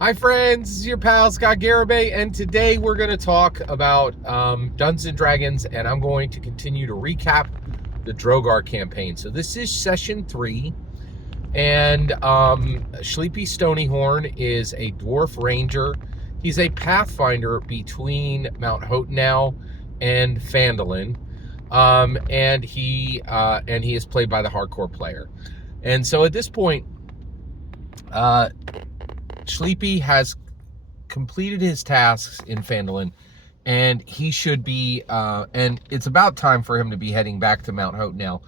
Hi friends, this is your pal Scott Garibay, and today we're going to talk about Dungeons and Dragons, and I'm going to continue to recap the Drogar campaign. So this is session 3, and Sleepy Stonyhorn is a dwarf ranger. He's a pathfinder between Mount Hotenau and Phandalin, and he is played by the hardcore player. And so at this point, Sleepy has completed his tasks in Phandalin, and he should be, and it's about time for him to be heading back to Mount Hotenau.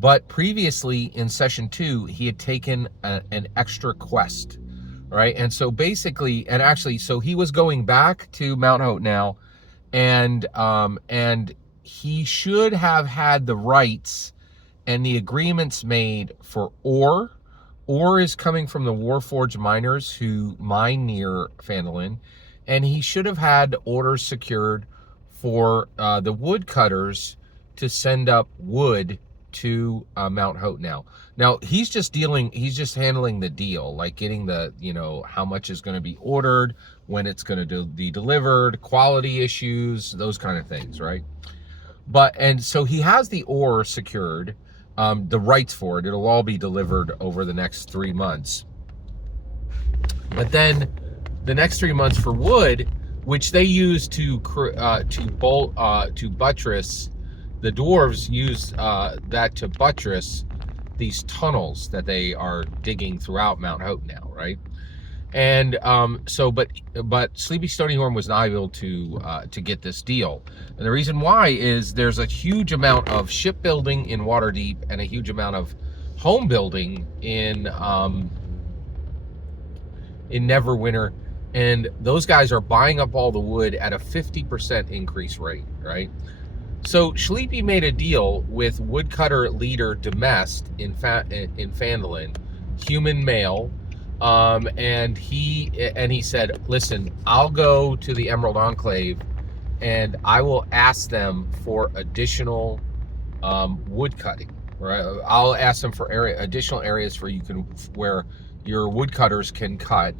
But previously in session 2, he had taken an extra quest, right? And so basically, and actually, so he was going back to Mount Hotenau, and he should have had the rights and the agreements made for ore. Ore is coming from the Warforged miners who mine near Phandalin, and he should have had orders secured for the woodcutters to send up wood to Mount Hotenau. Now he's just handling the deal, like getting the, how much is going to be ordered, when it's going to be delivered, quality issues, those kind of things, right? And so he has the ore secured. The rights for it. It'll all be delivered over the next 3 months. But then the next 3 months for wood, which they use to buttress, the dwarves use that to buttress these tunnels that they are digging throughout Mount Hotenau, right? And but Sleepy Stonyhorn was not able to get this deal, and the reason why is there's a huge amount of shipbuilding in Waterdeep and a huge amount of home building in Neverwinter, and those guys are buying up all the wood at a 50% increase rate, right? So Sleepy made a deal with woodcutter leader Demest in Phandalin, human male. And he said, listen, I'll go to the Emerald Enclave and I will ask them for additional wood cutting, right? I'll ask them for additional areas where your woodcutters can cut,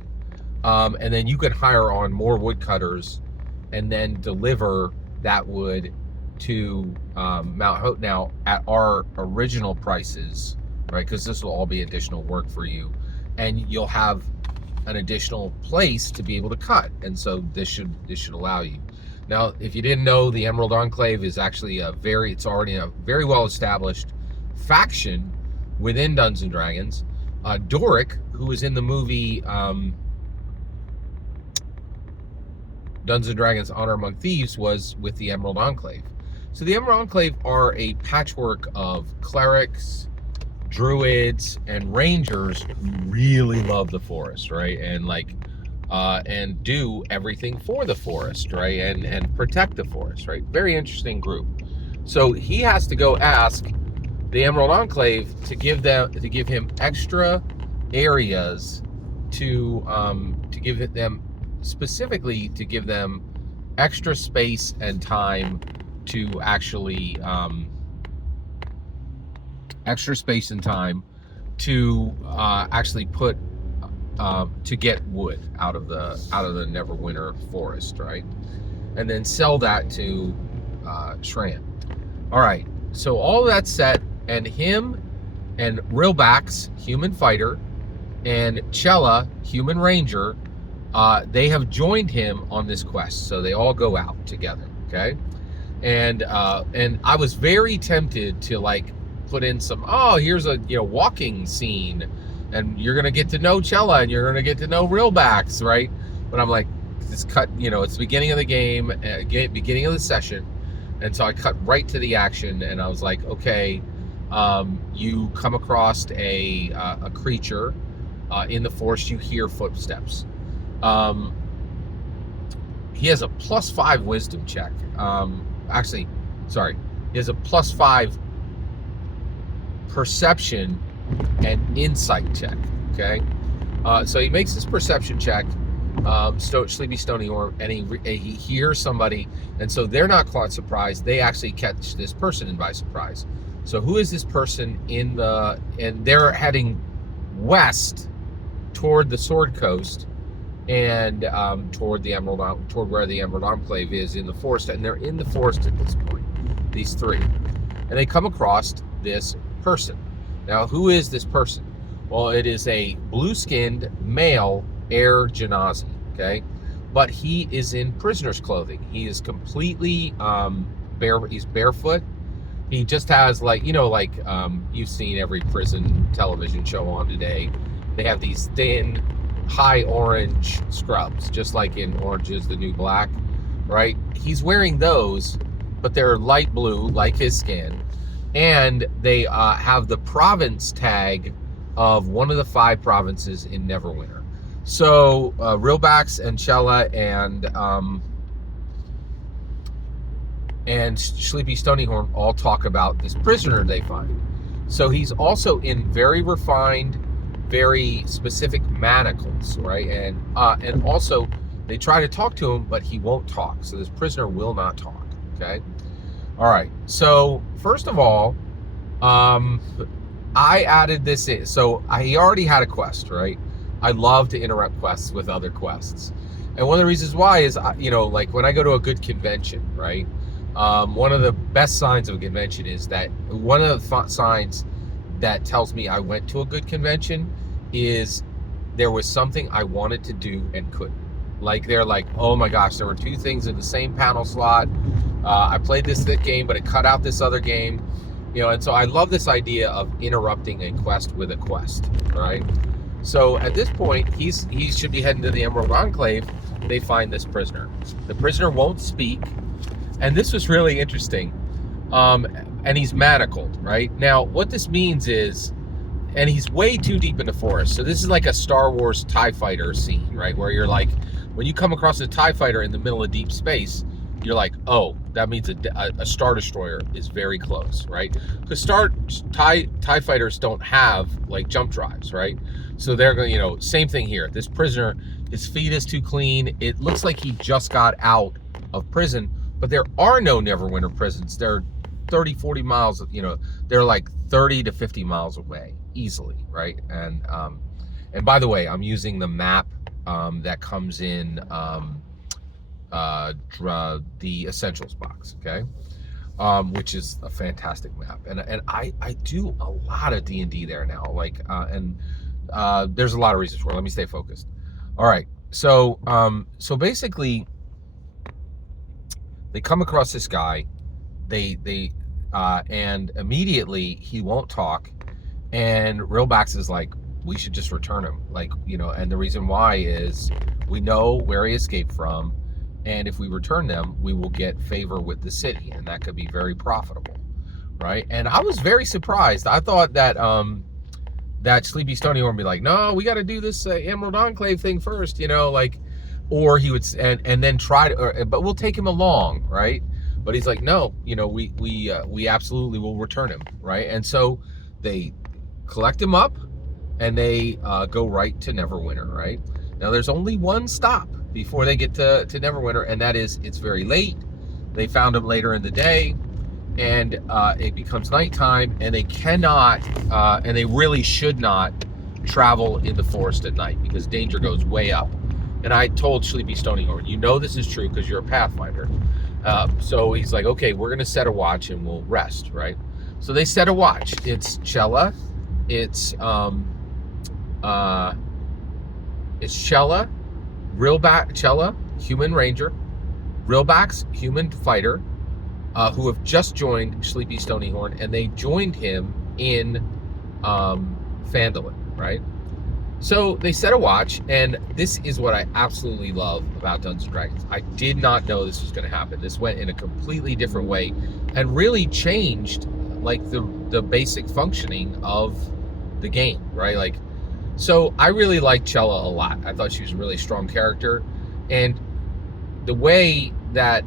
and then you can hire on more woodcutters and then deliver that wood to Mount Hotenau at our original prices, right? Because this will all be additional work for you, and you'll have an additional place to be able to cut. And so this should allow you. Now, if you didn't know, the Emerald Enclave is actually it's already a very well established faction within Dungeons and Dragons. Doric, who was in the movie Dungeons and Dragons Honor Among Thieves, was with the Emerald Enclave. So the Emerald Enclave are a patchwork of clerics, druids, and rangers who really love the forest, right? And do everything for the forest, right? And protect the forest, right? Very interesting group. So he has to go ask the Emerald Enclave to give him extra areas to give them, specifically to give them extra space and time to actually put to get wood out of the Neverwinter forest, right? And then sell that to Shran. All right, so all that's set, and him and Rilbax, human fighter, and Chella, human ranger, they have joined him on this quest. So they all go out together, okay? And I was very tempted to put in some, here's a walking scene, and you're gonna get to know Chella and you're gonna get to know Rilbax, right? But I'm like, it's cut, it's the beginning of the game, beginning of the session, and so I cut right to the action, and I was like, okay, you come across a creature in the forest, you hear footsteps. He has a +5 wisdom check. He has a +5 perception and insight check, okay? So he makes his perception check, Sleepy Stonyhorn, and he hears somebody, and so they're not caught surprised. They actually catch this person by surprise. So who is this person and they're heading west toward the Sword Coast, and toward where the Emerald Enclave is in the forest, and they're in the forest at this point, these three, and they come across this person. Now, who is this person? Well, it is a blue-skinned male Air Genasi, okay, but he is in prisoner's clothing. He is completely he's barefoot. He just has, like, you've seen every prison television show on today. They have these thin, high orange scrubs, just like in Orange is the New Black, right? He's wearing those, but they're light blue, like his skin, and they have the province tag of one of the 5 provinces in Neverwinter. So Rilbax and Chella and Sleepy Stonyhorn all talk about this prisoner they find. So he's also in very refined, very specific manacles, right? And also they try to talk to him, but he won't talk. So this prisoner will not talk. Okay. All right. So first of all, I added this in. So he already had a quest, right? I love to interrupt quests with other quests, and one of the reasons why is, like when I go to a good convention, right? One of the best signs of a convention is that one of the signs that tells me I went to a good convention is there was something I wanted to do and couldn't. Like, they're like, oh my gosh, there were 2 things in the same panel slot. I played this game, but it cut out this other game. And so I love this idea of interrupting a quest with a quest, right? So at this point, he should be heading to the Emerald Enclave. They find this prisoner. The prisoner won't speak. And this was really interesting. And he's manacled, right? Now, what this means is, and he's way too deep in the forest. So this is like a Star Wars TIE fighter scene, right? Where you're like, when you come across a TIE fighter in the middle of deep space, you're like, oh, that means a Star Destroyer is very close, right? Because TIE fighters don't have, like, jump drives, right? So they're going, same thing here. This prisoner, his feet is too clean. It looks like he just got out of prison, but there are no Neverwinter prisons. They're 30, 40 miles, they're like 30 to 50 miles away easily, right? And by the way, I'm using the map that comes in the Essentials box, okay? Which is a fantastic map. And I do a lot of D&D there now, like, and there's a lot of reasons for it. Let me stay focused. All right, so basically, they come across this guy, and immediately he won't talk, and Rilbax is like, we should just return him, like, and the reason why is we know where he escaped from, and if we return them, we will get favor with the city, and that could be very profitable, right? And I was very surprised. I thought that that Sleepy Stonyhorn would be like, no, we got to do this Emerald Enclave thing first, or he would, and then try to, but we'll take him along, right? But he's like, no, we absolutely will return him, right? And so they collect him up, and they go right to Neverwinter, right? Now, there's only one stop before they get to Neverwinter, and that is, it's very late. They found him later in the day, and it becomes nighttime, and they cannot, and they really should not travel in the forest at night, because danger goes way up. And I told Sleepy Stonyhorn, this is true because you're a Pathfinder. So he's like, okay, we're going to set a watch and we'll rest, right? So they set a watch. It's Chella. It's Chella, Chella, human ranger, Rilbax, human fighter, who have just joined Sleepy Stonyhorn, and they joined him in Phandalin, right? So they set a watch, and this is what I absolutely love about Dungeons & Dragons. I did not know this was going to happen. This went in a completely different way and really changed, like, the basic functioning of the game, right? Like, so I really liked Chella a lot. I thought she was a really strong character, and the way that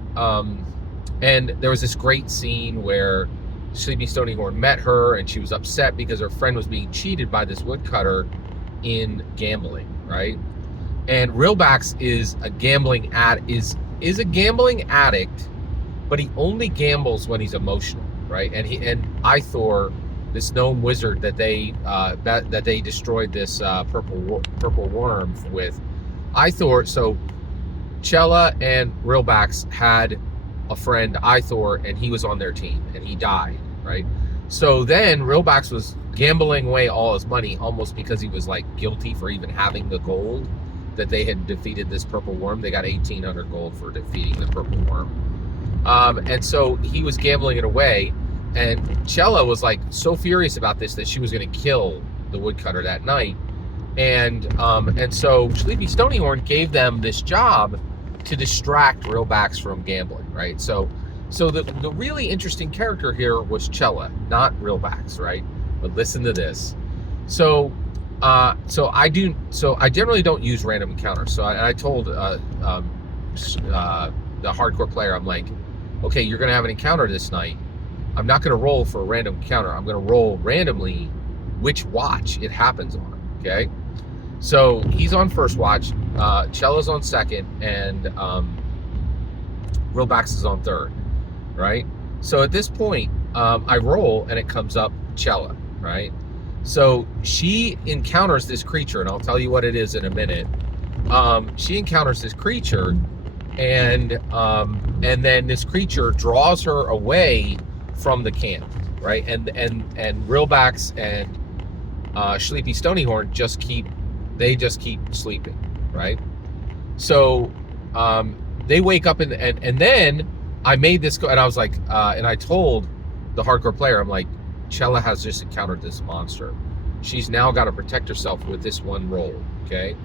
and there was this great scene where Sleepy Stonyhorn met her, and she was upset because her friend was being cheated by this woodcutter in gambling, right? And Rilbax is a gambling is a gambling addict, but he only gambles when he's emotional, right? And Ithor, this gnome wizard that they destroyed this purple worm with, Ithor, so Chella and Realbacks had a friend, Ithor, and he was on their team, and he died, right? So then Realbacks was gambling away all his money, almost because he was like guilty for even having the gold that they had defeated this purple worm. They got 1,800 gold for defeating the purple worm. And so he was gambling it away, and Chella was like so furious about this that she was going to kill the woodcutter that night. And so Sleepy Stonyhorn gave them this job to distract Realbacks from gambling, right? So the really interesting character here was Chella, not Realbacks, right? But listen to this. So I generally don't use random encounters. So I told the hardcore player, I'm like, okay, you're gonna have an encounter this night. I'm not gonna roll for a random encounter. I'm gonna roll randomly which watch it happens on. Okay. So he's on first watch, Chella's on second, and Realbacks is on third, right? So at this point, I roll and it comes up Chella, right? So she encounters this creature, and I'll tell you what it is in a minute. She encounters this creature, and then this creature draws her away from the camp, right? And Realbacks and Sleepy Stonyhorn just keep sleeping, right? So they wake up, and then I made this go, and I was like, and I told the hardcore player, I'm like, Chella has just encountered this monster. She's now got to protect herself with this one roll, okay?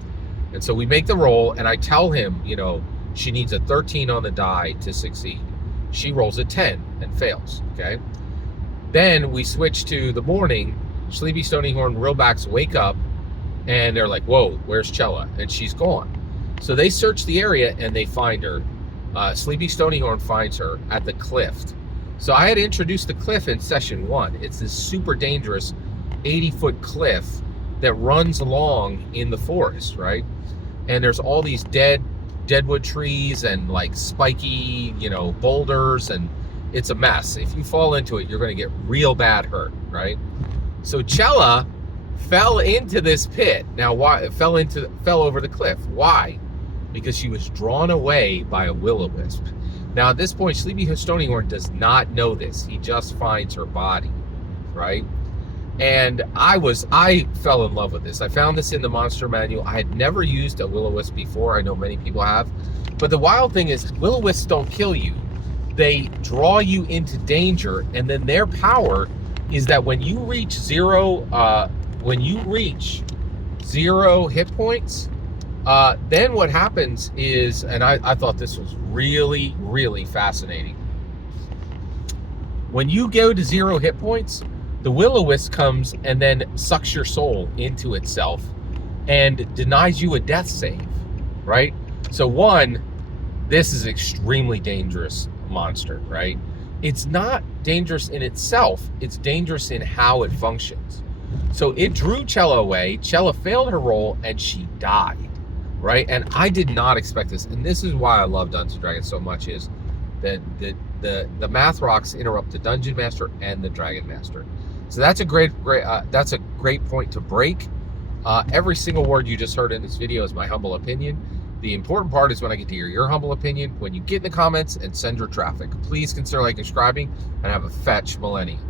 And so we make the roll, and I tell him, you know, she needs a 13 on the die to succeed. She rolls a 10 and fails, okay? Then we switch to the morning. Sleepy Stonyhorn, Realbacks wake up, and they're like, whoa, where's Chella? And she's gone. So they search the area, and they find her. Sleepy Stonyhorn finds her at the cliff. So I had introduced the cliff in session 1. It's this super dangerous 80-foot cliff that runs along in the forest, right? And there's all these deadwood trees and like spiky, you know, boulders, and it's a mess. If you fall into it, you're going to get real bad hurt, right? So Chella fell into this pit. Now, why fell over the cliff? Why? Because she was drawn away by a will-o-wisp. Now, at this point, Sleepy Stonyhorn does not know this. He just finds her body, right? And I fell in love with this. I found this in the monster manual. I had never used a will-o-wisp before. I know many people have. But the wild thing is, will-o-wisps don't kill you. They draw you into danger, and then their power is that when you reach zero hit points, then what happens is, and I thought this was really, really fascinating. When you go to 0 hit points, the will-o-wisp comes and then sucks your soul into itself and denies you a death save, right? So one, this is extremely dangerous monster, right? It's not dangerous in itself. It's dangerous in how it functions. So it drew Chella away. Chella failed her roll, and she died, right? And I did not expect this. And this is why I love Dungeons & Dragons so much, is that the math rocks interrupt the Dungeon Master and the Dragon Master. So that's a great point to break. Every single word you just heard in this video is my humble opinion. The important part is when I get to hear your humble opinion, when you get in the comments and send your traffic. Please consider liking, subscribing, and have a fetch millennium.